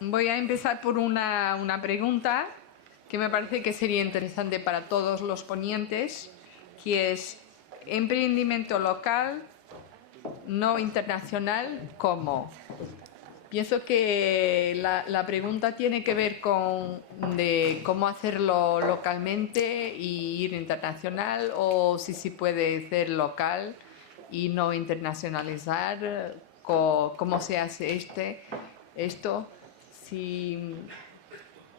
Voy a empezar por una pregunta que me parece que sería interesante para todos los ponentes, que es emprendimiento local, no internacional, ¿cómo? Pienso que la pregunta tiene que ver con cómo hacerlo localmente y ir internacional, o si se puede hacer local y no internacionalizar, cómo se hace esto. Si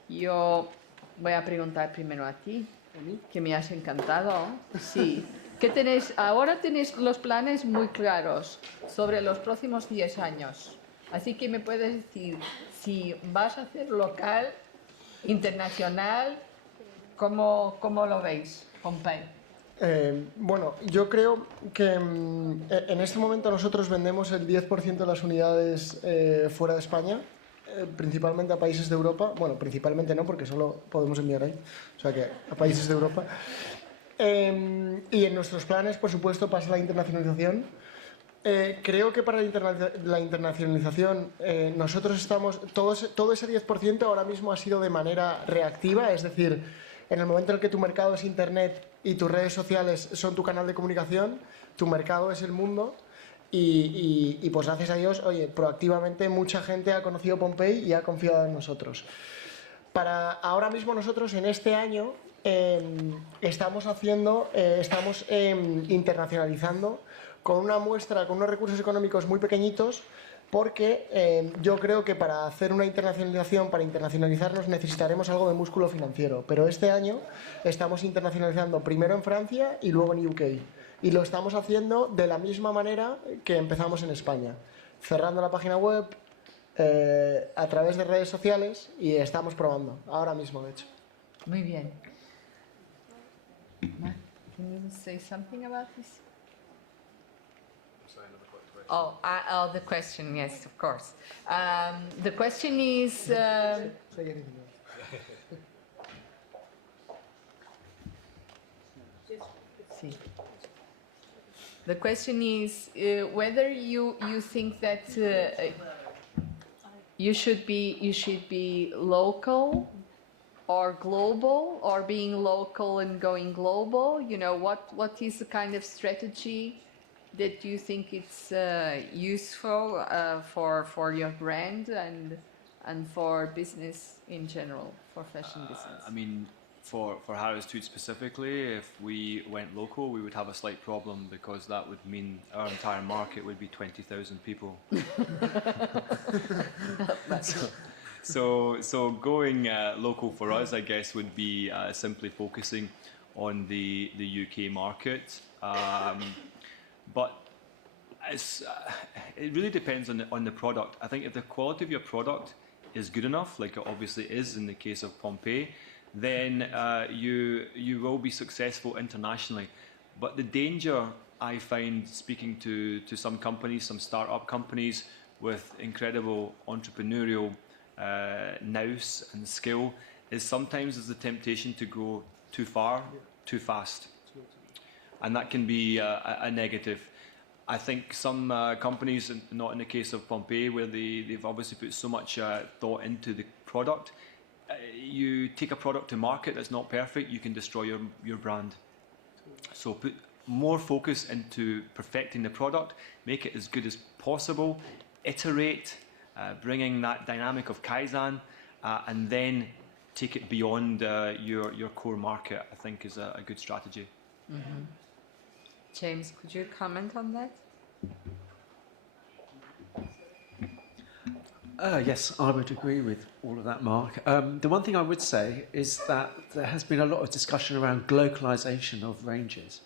yo voy a preguntar primero a ti, que me has encantado. Sí. Ahora tenéis los planes muy claros sobre los próximos 10 años. Así que me puedes decir si vas a hacer local, internacional, ¿cómo lo veis, Pompey? Bueno, yo creo que en este momento nosotros vendemos el 10% de las unidades fuera de España, principalmente a países de Europa. Bueno, principalmente no, porque solo podemos enviar ahí, o sea que a países de Europa. Y en nuestros planes, por supuesto, pasa la internacionalización. Creo que para la internacionalización nosotros estamos, todo ese 10% ahora mismo ha sido de manera reactiva, es decir, en el momento en el que tu mercado es Internet y tus redes sociales son tu canal de comunicación, tu mercado es el mundo y pues gracias a Dios, oye, proactivamente mucha gente ha conocido Pompey y ha confiado en nosotros. Para ahora mismo nosotros en este año estamos internacionalizando con una muestra, con unos recursos económicos muy pequeñitos, porque yo creo que para hacer una internacionalización, para internacionalizarnos, necesitaremos algo de músculo financiero. Pero este año estamos internacionalizando primero en Francia y luego en UK. Y lo estamos haciendo de la misma manera que empezamos en España, cerrando la página web, a través de redes sociales, y estamos probando, ahora mismo de hecho. Muy bien. Mark, can you say something about this? Oh, the question, yes, of course. The question is... sí. The question is whether you think that you should be local or global, or being local and going global. You know, what is the kind of strategy that you think it's useful for your brand and for business in general, for fashion business? I mean, for Harris Tweed specifically, if we went local, we would have a slight problem, because that would mean our entire market would be 20,000 people. So going local for us, I guess, would be simply focusing on the UK market. But it really depends on the product. I think if the quality of your product is good enough, like it obviously is in the case of Pompey, then you will be successful internationally. But the danger I find, speaking to some companies, some start-up companies with incredible entrepreneurial nous and skill, is sometimes there's the temptation to go too far, too fast. And that can be a negative. I think some companies, not in the case of Pompey, where they've obviously put so much thought into the product, you take a product to market that's not perfect, you can destroy your brand. So put more focus into perfecting the product, make it as good as possible, iterate, bringing that dynamic of Kaizen, and then take it beyond your core market, I think is a good strategy. Mm-hmm. James, could you comment on that? Yes, I would agree with all of that, Mark. The one thing I would say is that there has been a lot of discussion around globalization of ranges,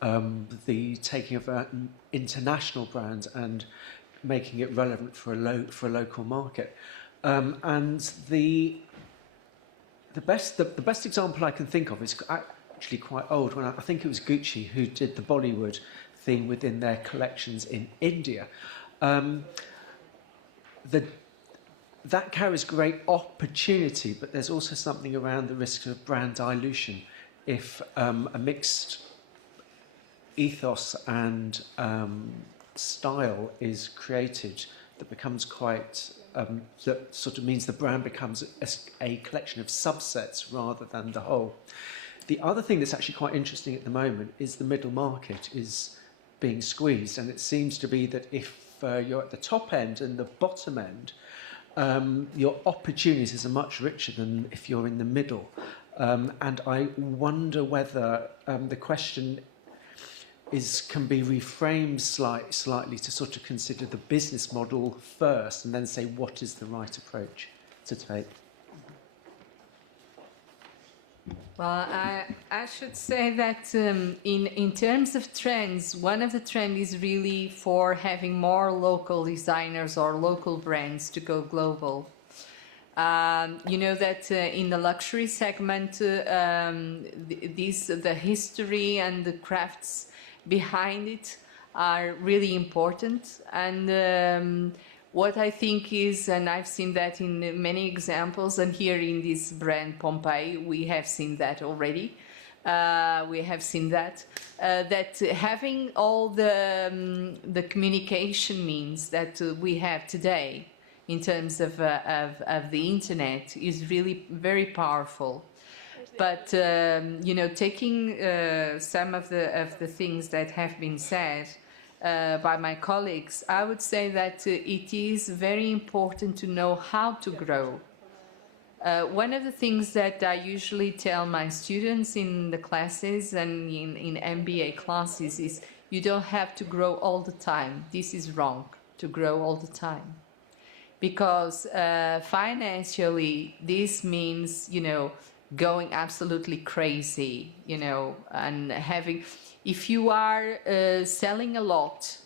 the taking of international brands and making it relevant for a local market. And the best example I can think of is actually quite old. When I think it was Gucci who did the Bollywood theme within their collections in India. That carries great opportunity, but there's also something around the risk of brand dilution if a mixed ethos and style is created that becomes quite that sort of means the brand becomes a collection of subsets rather than the whole. The other thing that's actually quite interesting at the moment is the middle market is being squeezed, and it seems to be that if you're at the top end and the bottom end, your opportunities are much richer than if you're in the middle. And I wonder whether the question can be reframed slightly to sort of consider the business model first and then say what is the right approach to take. Well, I should say that in terms of trends, one of the trends is really for having more local designers or local brands to go global. You know that in the luxury segment, the history and the crafts behind it are really important. And what I think is, and I've seen that in many examples, and here in this brand Pompeii, we have seen that already. We have seen that having all the communication means that we have today in terms of the internet is really very powerful. But you know, taking some of the things that have been said by my colleagues, I would say that it is very important to know how to grow. One of the things that I usually tell my students in the classes and in MBA classes is you don't have to grow all the time. This is wrong, to grow all the time. Because financially, this means, you know, going absolutely crazy, you know, and having... If you are selling a lot,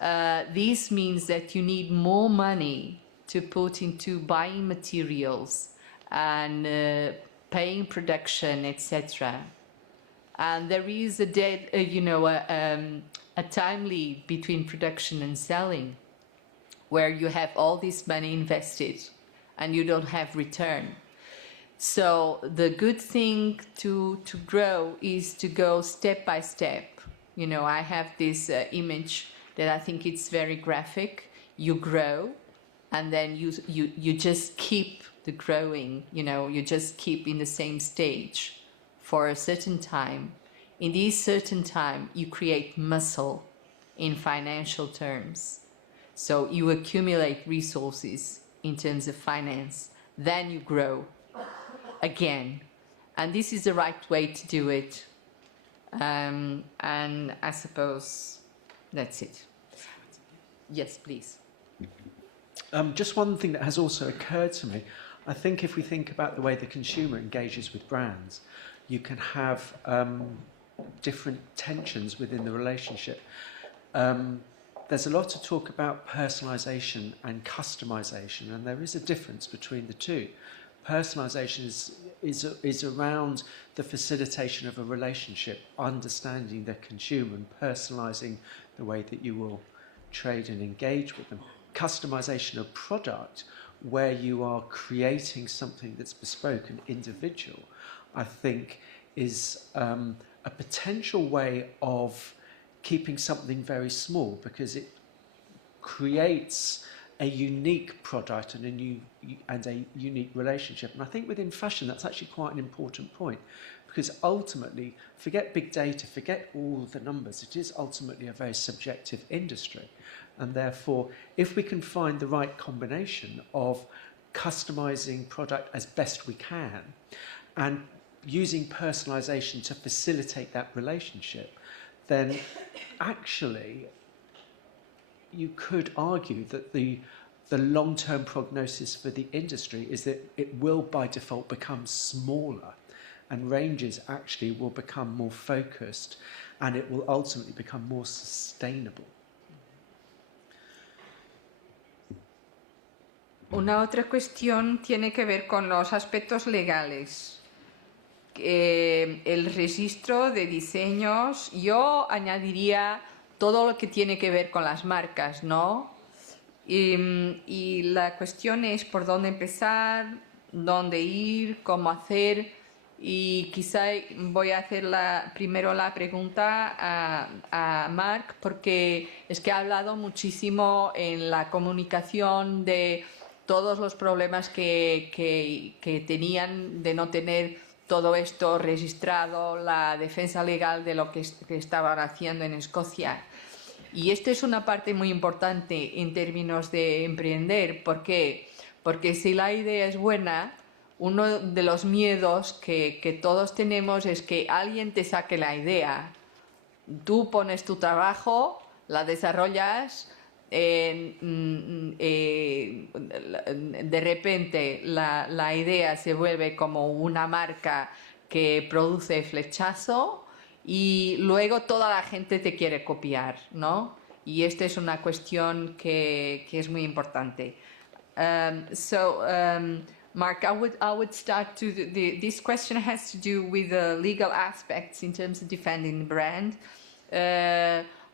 this means that you need more money to put into buying materials and paying production, etc. And there is a time lead between production and selling, where you have all this money invested and you don't have return. So the good thing to grow is to go step by step. You know, I have this image that I think it's very graphic. You grow, and then you just keep the growing. You know, you just keep in the same stage for a certain time. In this certain time, you create muscle in financial terms. So you accumulate resources in terms of finance. Then you grow again, and this is the right way to do it, and I suppose that's it. Yes, please. Just one thing that has also occurred to me, I think if we think about the way the consumer engages with brands, you can have different tensions within the relationship. There's a lot of talk about personalisation and customisation, and there is a difference between the two. Personalisation is around the facilitation of a relationship, understanding the consumer and personalising the way that you will trade and engage with them. Customisation of product, where you are creating something that's bespoke and individual, I think is a potential way of keeping something very small, because it creates a unique product and a unique relationship. And I think within fashion, that's actually quite an important point, because ultimately, forget big data, forget all the numbers, it is ultimately a very subjective industry. And therefore, if we can find the right combination of customizing product as best we can and using personalization to facilitate that relationship, then actually you could argue that the long-term prognosis for the industry is that it will by default become smaller, and ranges actually will become more focused, and it will ultimately become more sustainable. Una otra cuestión tiene que ver con los aspectos legales. El registro de diseños, yo añadiría todo lo que tiene que ver con las marcas, ¿no? Y la cuestión es por dónde empezar, dónde ir, cómo hacer, y quizá voy a hacer primero la pregunta a Marc, porque es que ha hablado muchísimo en la comunicación de todos los problemas que tenían de no tener todo esto registrado, la defensa legal de lo que estaban haciendo en Escocia. Y esto es una parte muy importante en términos de emprender. ¿Por qué? Porque si la idea es buena, uno de los miedos que todos tenemos es que alguien te saque la idea. Tú pones tu trabajo, la desarrollas, de repente la idea se vuelve como una marca que produce flechazo y luego toda la gente te quiere copiar, ¿no? Y esta es una cuestión que es muy importante. Mark, I would start to this question has to do with the legal aspects in terms of defending the brand.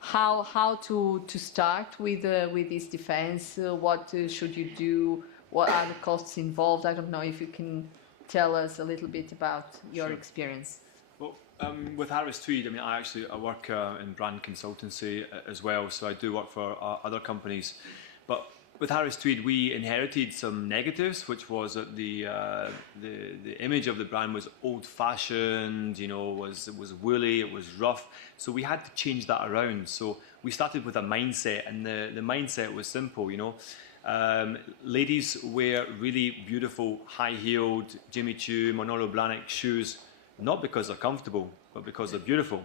How to start with this defense? What should you do? What are the costs involved? I don't know if you can tell us a little bit about your experience. Well, with Harris Tweed, I mean, I work in brand consultancy as well, so I do work for other companies. But with Harris Tweed, we inherited some negatives, which was that the image of the brand was old-fashioned, you know, was wearily, it was rough. So we had to change that around. So we started with a mindset, and the mindset was simple, you know. Ladies wear really beautiful, high-heeled Jimmy Choo, Manolo Blahnik shoes, not because they're comfortable, but because they're beautiful.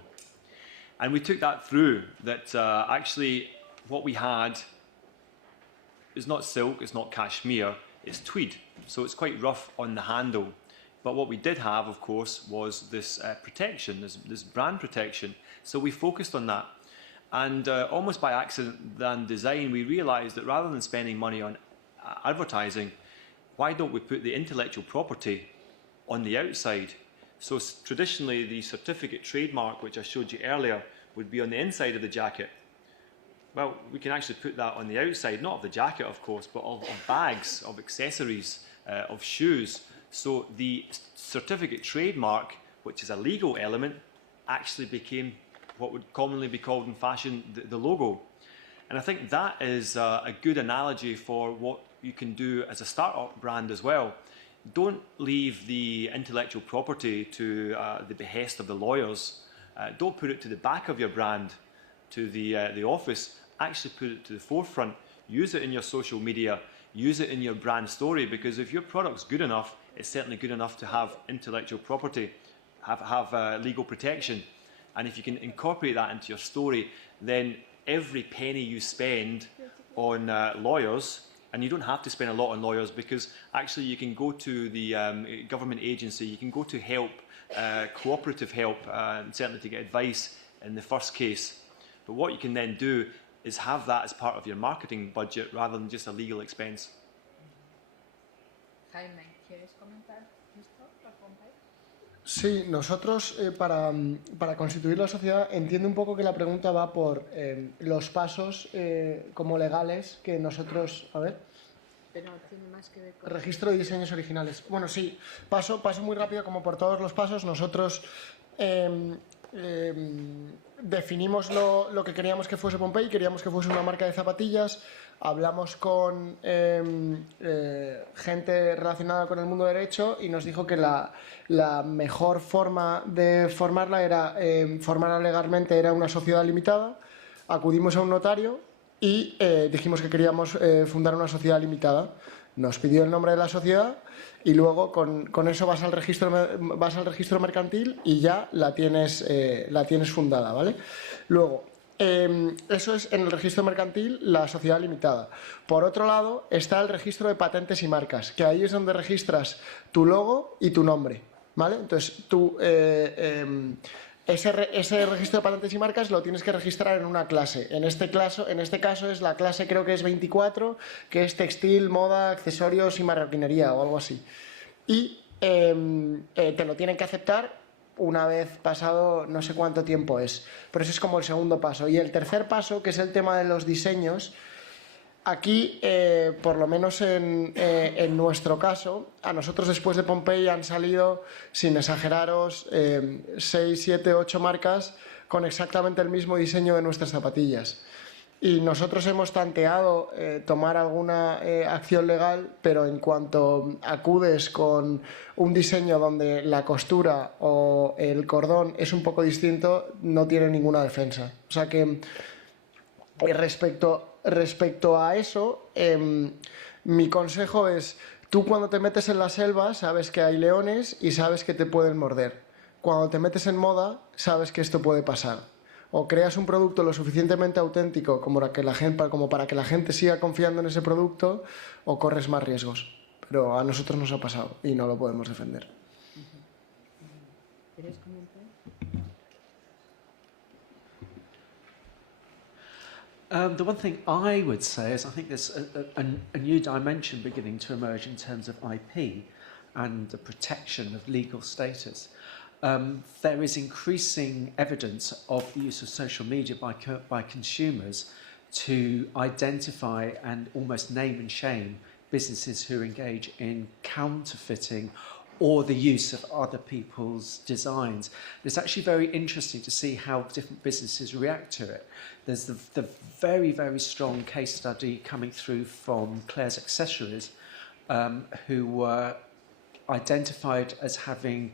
And we took that through, that actually what we had is not silk, it's not cashmere, it's tweed. So it's quite rough on the handle. But what we did have, of course, was this protection, this brand protection. So we focused on that. And almost by accident and design, we realized that rather than spending money on advertising, why don't we put the intellectual property on the outside? So traditionally, the certificate trademark, which I showed you earlier, would be on the inside of the jacket. Well, we can actually put that on the outside, not of the jacket, of course, but of bags, of accessories, of shoes. So the certificate trademark, which is a legal element, actually became what would commonly be called in fashion the logo. And I think that is a good analogy for what you can do as a startup brand as well. Don't leave the intellectual property to the behest of the lawyers. Don't put it to the back of your brand, to the office. Actually put it to the forefront. Use it in your social media. Use it in your brand story, because if your product's good enough, it's certainly good enough to have intellectual property, have legal protection. And if you can incorporate that into your story, then every penny you spend on lawyers, and you don't have to spend a lot on lawyers, because actually you can go to the government agency, you can go to help, cooperative help, certainly to get advice in the first case. But what you can then do is have that as part of your marketing budget rather than just a legal expense. Jaime, ¿quieres comentar esto? Sí, nosotros para constituir la sociedad entiendo un poco que la pregunta va por los pasos como legales que nosotros... A ver... Pero tiene más que ver con... Registro de diseños originales. Bueno, sí, paso muy rápido como por todos los pasos. Nosotros definimos lo que queríamos que fuese Pompey, queríamos que fuese una marca de zapatillas. Hablamos con gente relacionada con el mundo del derecho y nos dijo que la mejor forma de formarla era formarla legalmente, era una sociedad limitada. Acudimos a un notario y dijimos que queríamos fundar una sociedad limitada. Nos pidió el nombre de la sociedad y luego con eso vas al registro mercantil y ya la tienes fundada, ¿vale? Luego, eso es en el registro mercantil, la sociedad limitada. Por otro lado está el registro de patentes y marcas, que ahí es donde registras tu logo y tu nombre, ¿vale? Entonces tú ese registro de patentes y marcas lo tienes que registrar en una clase. En este caso es la clase, creo que es 24, que es textil, moda, accesorios y marroquinería o algo así. Y te lo tienen que aceptar una vez pasado no sé cuánto tiempo es. Pero eso es como el segundo paso. Y el tercer paso, que es el tema de los diseños, aquí, por lo menos en nuestro caso, a nosotros después de Pompey han salido, sin exageraros, 6, 7, 8 marcas con exactamente el mismo diseño de nuestras zapatillas. Y nosotros hemos tanteado tomar alguna acción legal, pero en cuanto acudes con un diseño donde la costura o el cordón es un poco distinto, no tiene ninguna defensa. O sea que respecto a eso, mi consejo es, tú cuando te metes en la selva sabes que hay leones y sabes que te pueden morder. Cuando te metes en moda sabes que esto puede pasar. O creas un producto lo suficientemente auténtico como para que la gente siga confiando en ese producto, o corres más riesgos. Pero a nosotros nos ha pasado y no lo podemos defender. ¿Quieres comentar? The one thing I would say is I think there's a new dimension beginning to emerge in terms of IP and the protection of legal status. There is increasing evidence of the use of social media by consumers to identify and almost name and shame businesses who engage in counterfeiting or the use of other people's designs. It's actually very interesting to see how different businesses react to it. There's the very, very strong case study coming through from Claire's Accessories, who were identified as having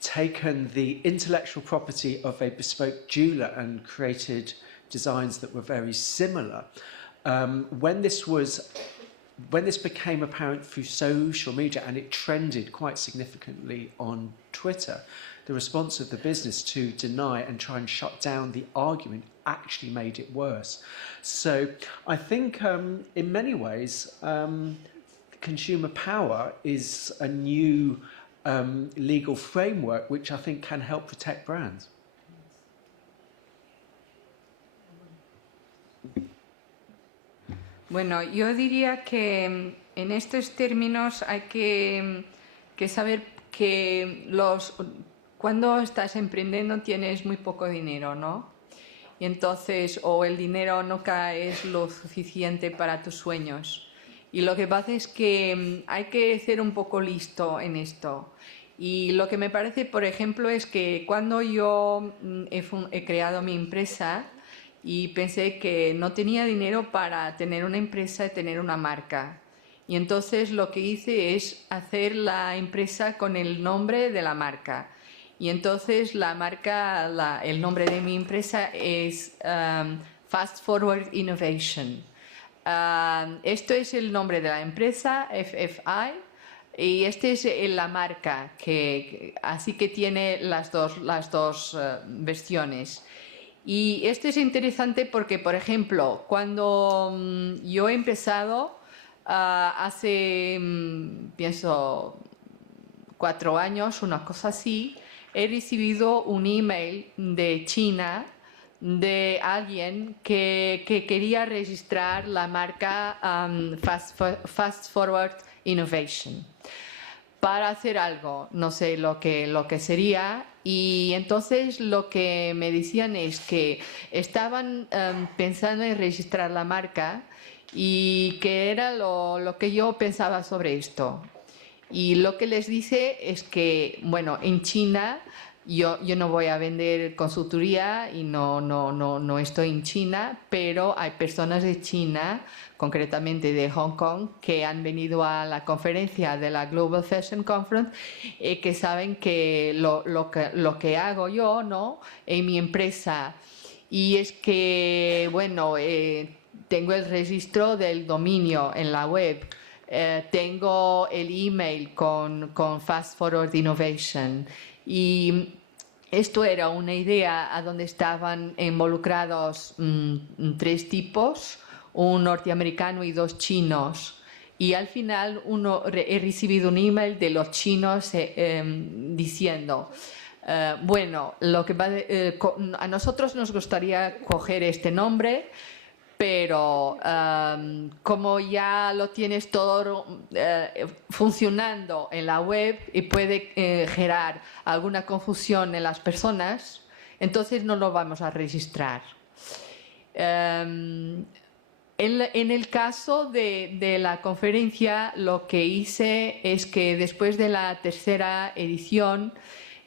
taken the intellectual property of a bespoke jeweler and created designs that were very similar. When this became apparent through social media, and it trended quite significantly on Twitter, the response of the business to deny and try and shut down the argument actually made it worse. So I think in many ways consumer power is a new legal framework which I think can help protect brands. Bueno, yo diría que en estos términos hay que saber que cuando estás emprendiendo tienes muy poco dinero, ¿no? Y entonces, o el dinero nunca es lo suficiente para tus sueños. Y lo que pasa es que hay que ser un poco listo en esto. Y lo que me parece, por ejemplo, es que cuando yo he creado mi empresa, y pensé que no tenía dinero para tener una empresa y tener una marca. Y entonces lo que hice es hacer la empresa con el nombre de la marca. Y entonces la marca, el nombre de mi empresa es Fast Forward Innovation. Esto es el nombre de la empresa, FFI, y esta es la marca, así que tiene las dos versiones. Y esto es interesante porque, por ejemplo, cuando yo he empezado hace, pienso, 4 años, una cosa así, he recibido un email de China de alguien que quería registrar la marca Fast Forward Innovation para hacer algo, no sé lo que sería. Y entonces lo que me decían es que estaban pensando en registrar la marca y que era lo que yo pensaba sobre esto. Y lo que les dice es que, bueno, en China yo no voy a vender consultoría y no estoy en China, pero hay personas de China, concretamente de Hong Kong, que han venido a la conferencia de la Global Fashion Conference y que saben que lo que hago yo, ¿no?, en mi empresa. Y es que, bueno, tengo el registro del dominio en la web, tengo el email con Fast Forward Innovation. Y esto era una idea a donde estaban involucrados 3 tipos, un norteamericano y 2 chinos. Y al final he recibido un email de los chinos diciendo, bueno, a nosotros nos gustaría coger este nombre, pero como ya lo tienes todo funcionando en la web y puede generar alguna confusión en las personas, entonces no lo vamos a registrar. En el caso de la conferencia, lo que hice es que después de la 3ª edición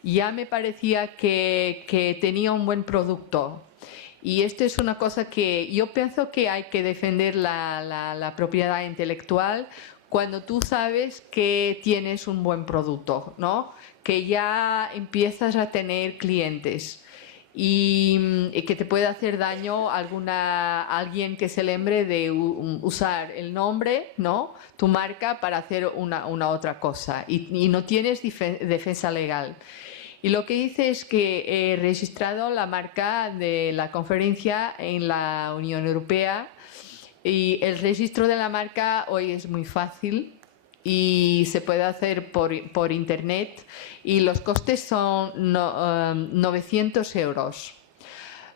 ya me parecía que tenía un buen producto. Y esto es una cosa que yo pienso que hay que defender la propiedad intelectual cuando tú sabes que tienes un buen producto, ¿no? Que ya empiezas a tener clientes y que te puede hacer daño alguien que se lembre de usar el nombre, ¿no? Tu marca para hacer una otra cosa y no tienes defensa legal. Y lo que hice es que he registrado la marca de la conferencia en la Unión Europea y el registro de la marca hoy es muy fácil y se puede hacer por internet y los costes son 900 euros.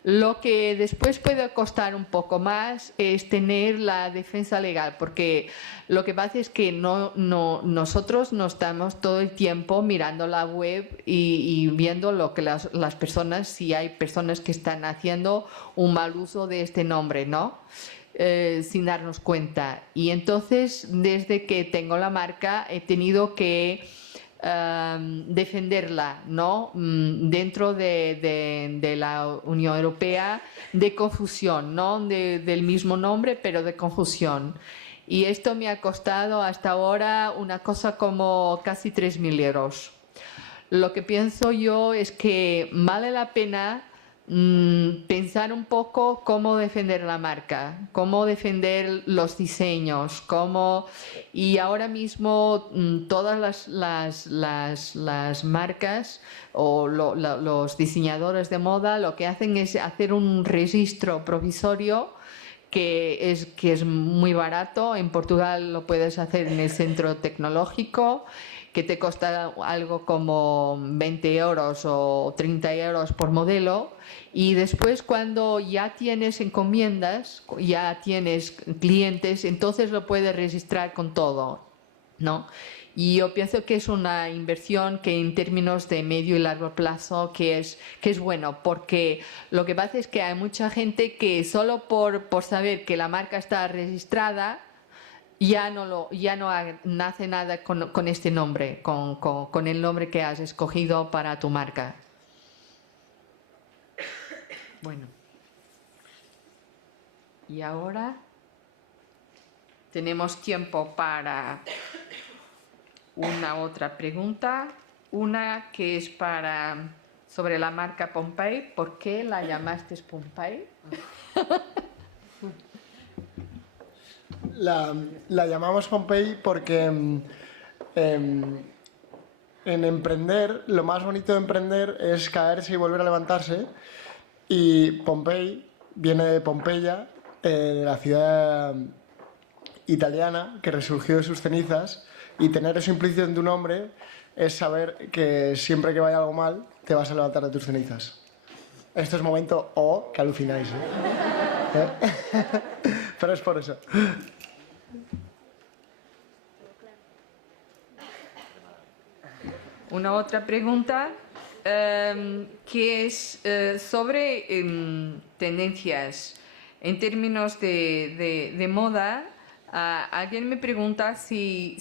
Lo que después puede costar un poco más es tener la defensa legal, porque lo que pasa es que nosotros no estamos todo el tiempo mirando la web y viendo lo que las personas, si hay personas que están haciendo un mal uso de este nombre, ¿no? Sin darnos cuenta. Y entonces, desde que tengo la marca, he tenido que defenderla, ¿no? Dentro de la Unión Europea, de confusión, no del mismo nombre, pero de confusión. Y esto me ha costado hasta ahora una cosa como casi 3.000 euros. Lo que pienso yo es que vale la pena pensar un poco cómo defender la marca, cómo defender los diseños, y ahora mismo todas las marcas o los diseñadores de moda lo que hacen es hacer un registro provisorio que es muy barato. En Portugal lo puedes hacer en el centro tecnológico, que te cuesta algo como 20 euros o 30 euros por modelo, y después cuando ya tienes encomiendas, ya tienes clientes, entonces lo puedes registrar con todo, ¿no? Y yo pienso que es una inversión que en términos de medio y largo plazo que es bueno, porque lo que pasa es que hay mucha gente que solo por saber que la marca está registrada ya no hace nada con este nombre, con el nombre que has escogido para tu marca. Bueno. Y ahora tenemos tiempo para una otra pregunta, una que es sobre la marca Pompey. ¿Por qué la llamaste Pompey? La llamamos Pompey porque en emprender, lo más bonito de emprender es caerse y volver a levantarse, y Pompey viene de Pompeya, de la ciudad italiana que resurgió de sus cenizas, y tener eso implícito en tu nombre es saber que siempre que vaya algo mal te vas a levantar de tus cenizas. Esto es momento que alucináis, ¿eh? Pero es por eso. Una otra pregunta que es sobre tendencias en términos de moda. Alguien me pregunta si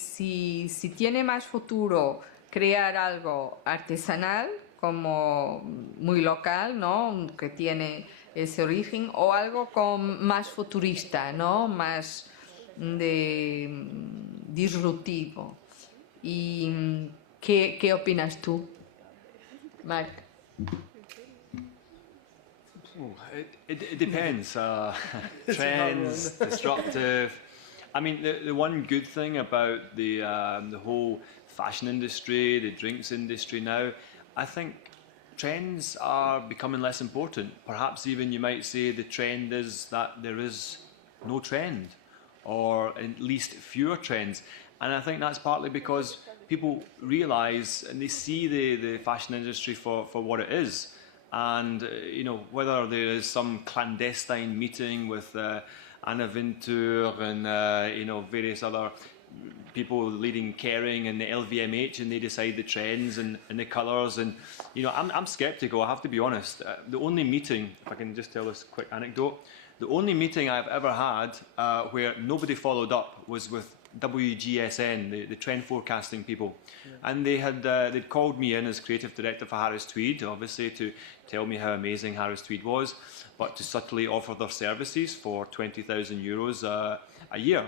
tiene más futuro crear algo artesanal, como muy local, ¿no? Que tiene ese origen, o algo más futurista, ¿no? Más disruptivo. ¿Y qué opinas tú, Marc? It depends. Trends, disruptive. I mean, the one good thing about the whole fashion industry, the drinks industry now, I think trends are becoming less important. Perhaps even you might say the trend is that there is no trend, or at least fewer trends. And I think that's partly because people realise and they see the fashion industry for what it is. And, whether there is some clandestine meeting with Anna Wintour and, various other people leading Kering and the LVMH, and they decide the trends and the colours. And, I'm sceptical, I have to be honest. The only meeting, if I can just tell this quick anecdote, The only meeting I've ever had where nobody followed up was with WGSN, the trend forecasting people. And they'd called me in as creative director for Harris Tweed, obviously to tell me how amazing Harris Tweed was, but to subtly offer their services for €20,000 a year.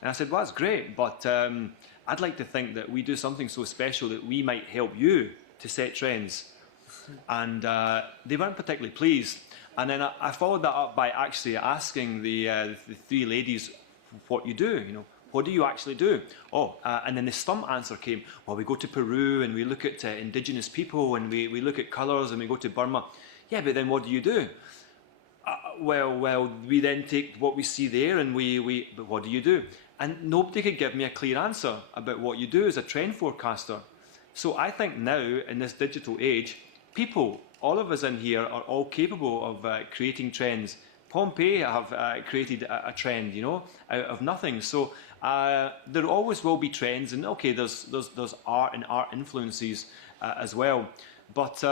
And I said, well, that's great, but I'd like to think that we do something so special that we might help you to set trends. And they weren't particularly pleased. And then I followed that up by actually asking the three ladies what you do, you know. What do you actually do? Oh, and then the stump answer came, well, we go to Peru and we look at indigenous people and we look at colours and we go to Burma. Yeah, but then what do you do? Well, we then take what we see there and but what do you do? And nobody could give me a clear answer about what you do as a trend forecaster. So I think now, in this digital age, people, all of us in here, are all capable of creating trends. Pompeii have created a trend, you know, out of nothing. So there always will be trends, and okay, there's art and art influences as well. But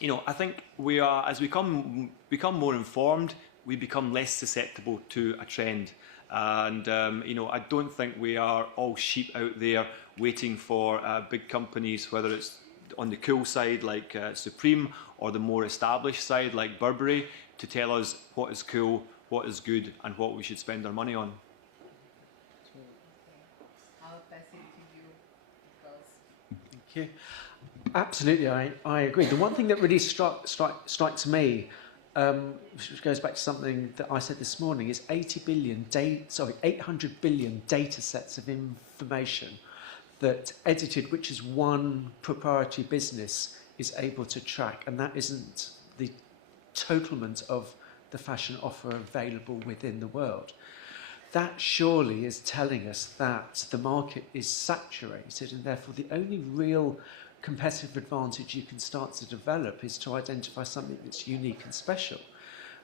you know, I think we are, as we become more informed, we become less susceptible to a trend. And you know, I don't think we are all sheep out there waiting for big companies, whether it's on the cool side like Supreme or the more established side like Burberry, to tell us what is cool, what is good, and what we should spend our money on. I'll pass it to you. Thank you. Absolutely, I agree. The one thing that really strikes me, which goes back to something that I said this morning, is 800 billion data sets of information that edited, which is one proprietary business, is able to track, and that isn't the totalment of the fashion offer available within the world. That surely is telling us that the market is saturated, and therefore the only real competitive advantage you can start to develop is to identify something that's unique and special.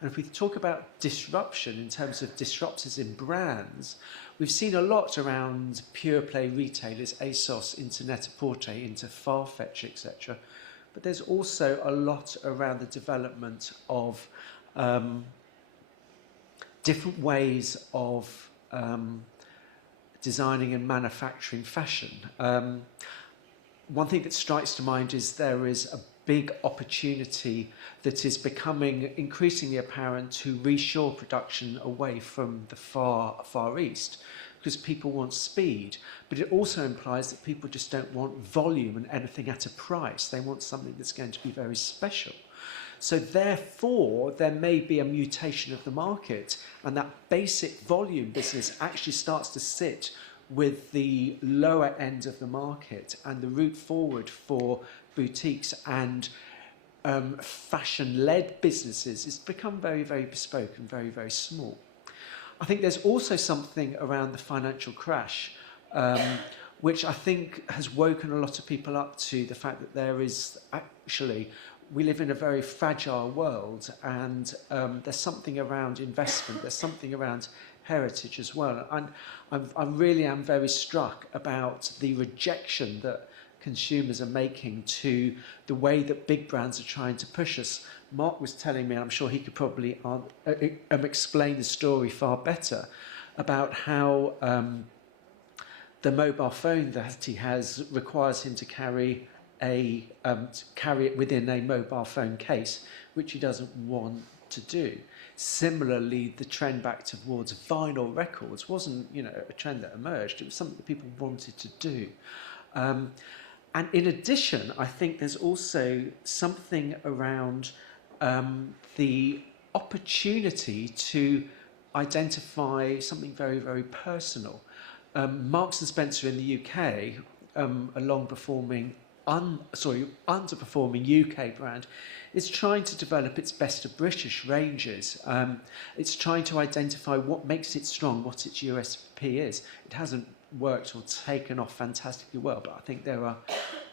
And if we talk about disruption in terms of disruptors in brands, we've seen a lot around pure play retailers, ASOS, into Net-a-Porter, into Farfetch, etc. But there's also a lot around the development of different ways of designing and manufacturing fashion. One thing that strikes to mind is there is a big opportunity that is becoming increasingly apparent to reshore production away from the far east, because people want speed, but it also implies that people just don't want volume and anything at a price. They want something that's going to be very special. So therefore, there may be a mutation of the market, and that basic volume business actually starts to sit with the lower end of the market, and the route forward for boutiques and fashion-led businesses is become very, very bespoke and very, very small. I think there's also something around the financial crash, which I think has woken a lot of people up to the fact that there is actually, we live in a very fragile world, and there's something around investment, there's something around heritage as well. And I really am very struck about the rejection that consumers are making to the way that big brands are trying to push us. Mark was telling me, and I'm sure he could probably explain the story far better, about how the mobile phone that he has requires him to carry it within a mobile phone case, which he doesn't want to do. Similarly, the trend back towards vinyl records wasn't, you know, a trend that emerged. It was something that people wanted to do. And in addition, I think there's also something around the opportunity to identify something very, very personal. Marks & Spencer in the UK, a long-performing, underperforming UK brand, is trying to develop its best of British ranges. It's trying to identify what makes it strong, what its USP is. It hasn't worked or taken off fantastically well, but I think there are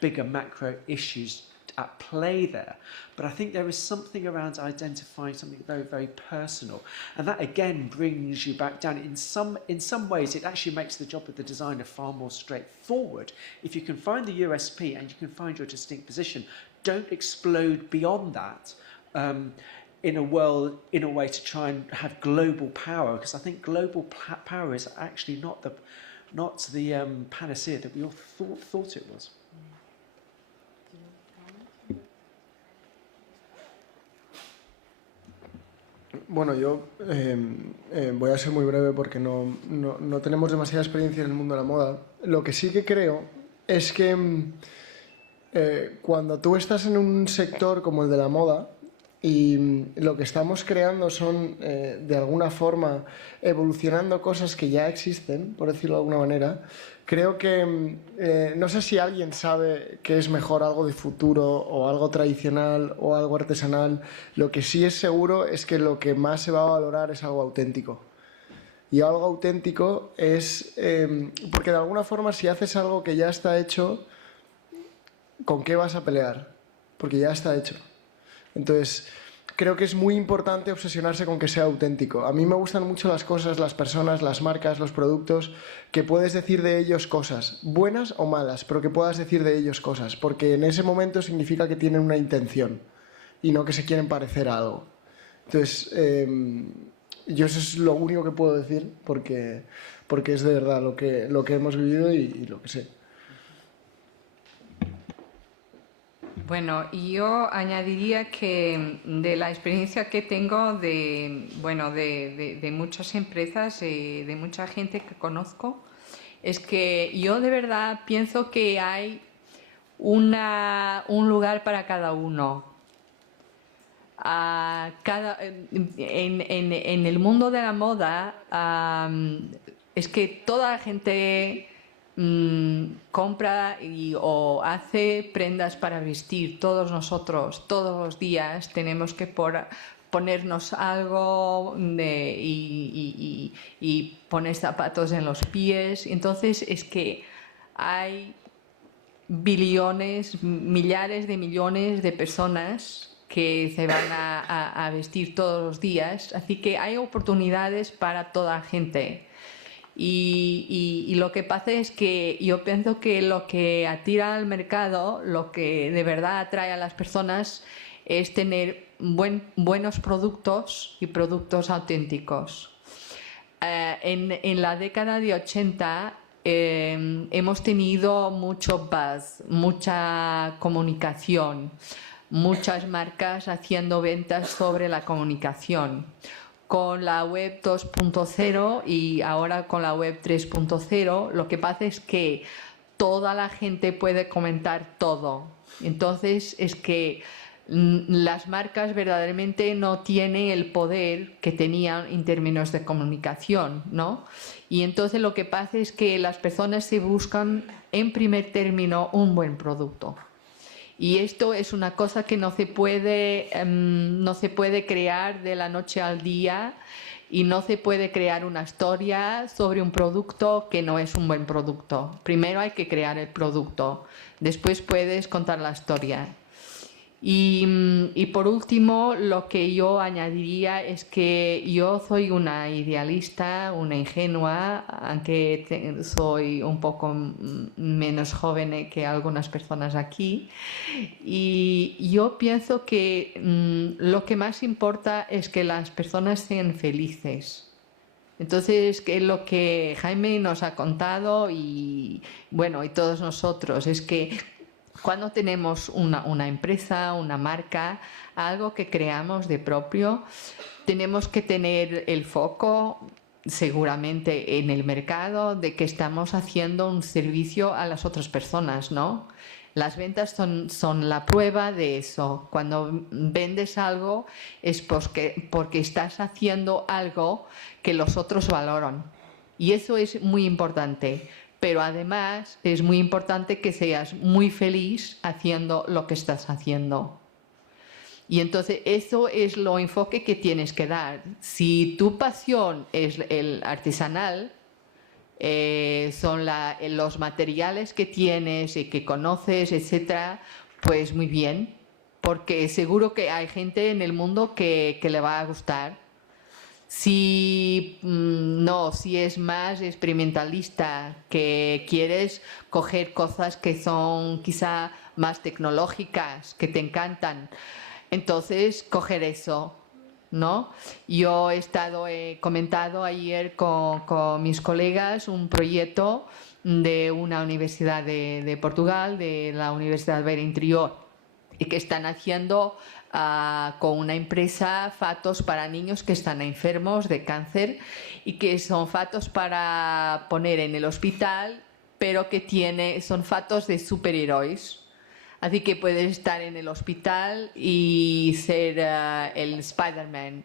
bigger macro issues at play there. But I think there is something around identifying something very, very personal. And that again brings you back down. In some ways, it actually makes the job of the designer far more straightforward. If you can find the USP and you can find your distinct position, don't explode beyond that. in a world, in a way, to try and have global power, because I think global power is actually not the panacea that we all thought it was. Bueno, yo voy a ser muy breve porque no tenemos demasiada experiencia en el mundo de la moda. Lo que sí que creo es que cuando tú estás en un sector como el de la moda y lo que estamos creando son, de alguna forma, evolucionando cosas que ya existen, por decirlo de alguna manera, creo que no sé si alguien sabe qué es mejor, algo de futuro o algo tradicional o algo artesanal. Lo que sí es seguro es que lo que más se va a valorar es algo auténtico. Y algo auténtico es... porque de alguna forma si haces algo que ya está hecho, ¿con qué vas a pelear? Porque ya está hecho. Entonces, creo que es muy importante obsesionarse con que sea auténtico. A mí me gustan mucho las cosas, las personas, las marcas, los productos, que puedes decir de ellos cosas, buenas o malas, pero que puedas decir de ellos cosas, porque en ese momento significa que tienen una intención y no que se quieren parecer a algo. Entonces, yo eso es lo único que puedo decir, porque es de verdad lo que hemos vivido y lo que sé. Bueno, yo añadiría que de la experiencia que tengo de muchas empresas, de mucha gente que conozco, es que yo de verdad pienso que hay un lugar para cada uno. En el mundo de la moda es que toda la gente compra o hace prendas para vestir. Todos nosotros, todos los días, tenemos que ponernos algo y poner zapatos en los pies. Entonces es que hay billones, millares de millones de personas que se van a vestir todos los días, así que hay oportunidades para toda la gente. Y lo que pasa es que yo pienso que lo que atira al mercado, lo que de verdad atrae a las personas, es tener buenos productos y productos auténticos. En la década de 80 hemos tenido mucho buzz, mucha comunicación, muchas marcas haciendo ventas sobre la comunicación. Con la web 2.0 y ahora con la web 3.0, lo que pasa es que toda la gente puede comentar todo. Entonces es que las marcas verdaderamente no tienen el poder que tenían en términos de comunicación, ¿no? Y entonces lo que pasa es que las personas se buscan en primer término un buen producto. Y esto es una cosa que no se puede crear de la noche al día y no se puede crear una historia sobre un producto que no es un buen producto. Primero hay que crear el producto, después puedes contar la historia. Y por último, lo que yo añadiría es que yo soy una idealista, una ingenua, aunque soy un poco menos joven que algunas personas aquí. Y yo pienso que lo que más importa es que las personas sean felices. Entonces, que lo que Jaime nos ha contado y todos nosotros es que cuando tenemos una empresa, una marca, algo que creamos de propio, tenemos que tener el foco seguramente en el mercado de que estamos haciendo un servicio a las otras personas, ¿no? Las ventas son la prueba de eso. Cuando vendes algo es porque estás haciendo algo que los otros valoran. Y eso es muy importante. Pero además es muy importante que seas muy feliz haciendo lo que estás haciendo. Y entonces eso es lo enfoque que tienes que dar. Si tu pasión es el artesanal, son los materiales que tienes y que conoces, etcétera, pues muy bien, porque seguro que hay gente en el mundo que le va a gustar. Si es más experimentalista, que quieres coger cosas que son quizá más tecnológicas, que te encantan, entonces coger eso. ¿no? Yo he comentado ayer con mis colegas un proyecto de una universidad de Portugal, de la Universidad Beira Interior, y que están haciendo con una empresa fatos para niños que están enfermos de cáncer y que son fatos para poner en el hospital, pero que son fatos de superhéroes. Así que puedes estar en el hospital y ser el Spider-Man.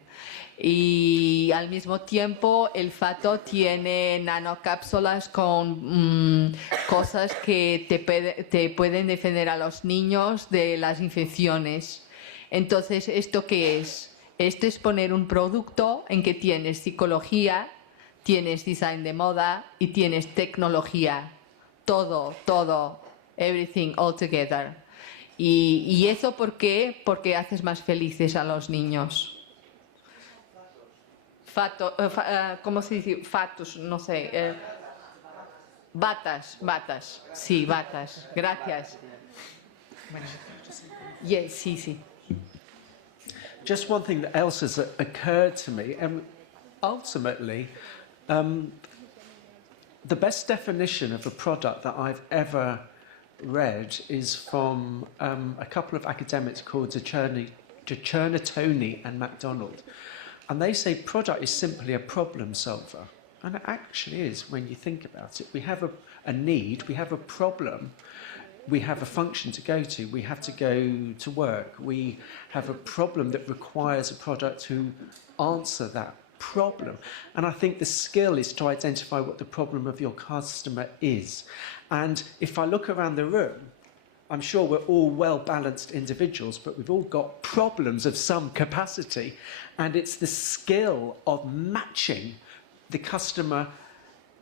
Y al mismo tiempo el fato tiene nanocápsulas con cosas que te pueden defender a los niños de las infecciones. Entonces, ¿esto qué es? Esto es poner un producto en que tienes psicología, tienes design de moda y tienes tecnología. Todo, everything all together. ¿Y eso por qué? Porque haces más felices a los niños. ¿Cómo se dice? Fatos, no sé. Batas. Sí, batas. Gracias. Yes, sí. Just one thing that else has occurred to me, and ultimately, the best definition of a product that I've ever read is from a couple of academics called Cernatoni and MacDonald. And they say product is simply a problem solver. And it actually is when you think about it. We have a need, we have a problem, we have a function to go to, we have to go to work, we have a problem that requires a product to answer that problem. And I think the skill is to identify what the problem of your customer is. And if I look around the room, I'm sure we're all well-balanced individuals, but we've all got problems of some capacity. And it's the skill of matching the customer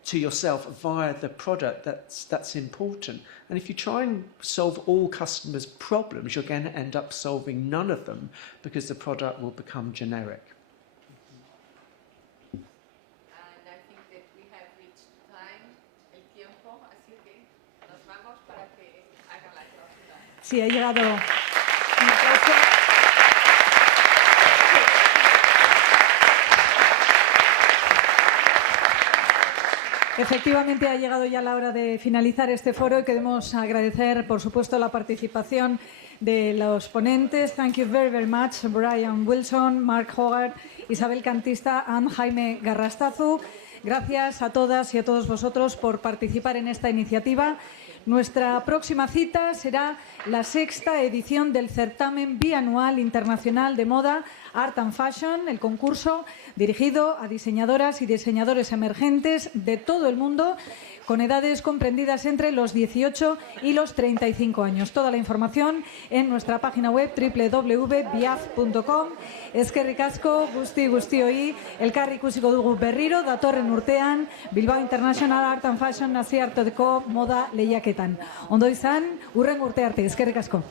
to yourself via the product that's important. And if you try and solve all customers' problems, you're going to end up solving none of them because the product will become generic. And I think that we have reached time, el tiempo, así que nos vamos para que hagan la clausura. Sí, ha llegado un aplauso. Efectivamente, ha llegado ya la hora de finalizar este foro y queremos agradecer, por supuesto, la participación de los ponentes. Thank you very, very much, Brian Wilson, Mark Hogarth, Isabel Cantista y Jaime Garrastazu. Gracias a todas y a todos vosotros por participar en esta iniciativa. Nuestra próxima cita será la 6ª edición del certamen bianual internacional de moda Art and Fashion, el concurso dirigido a diseñadoras y diseñadores emergentes de todo el mundo, con edades comprendidas entre los 18 y los 35 años. Toda la información en nuestra página web www.biaf.com. Eskerrik asko, guztioi, elkarri ikusiko dugu berriro, datorren urtean, Bilbao International Art and Fashion nazioarteko moda lehiaketan. Ondo izan, hurrengo urte arte, eskerrik asko.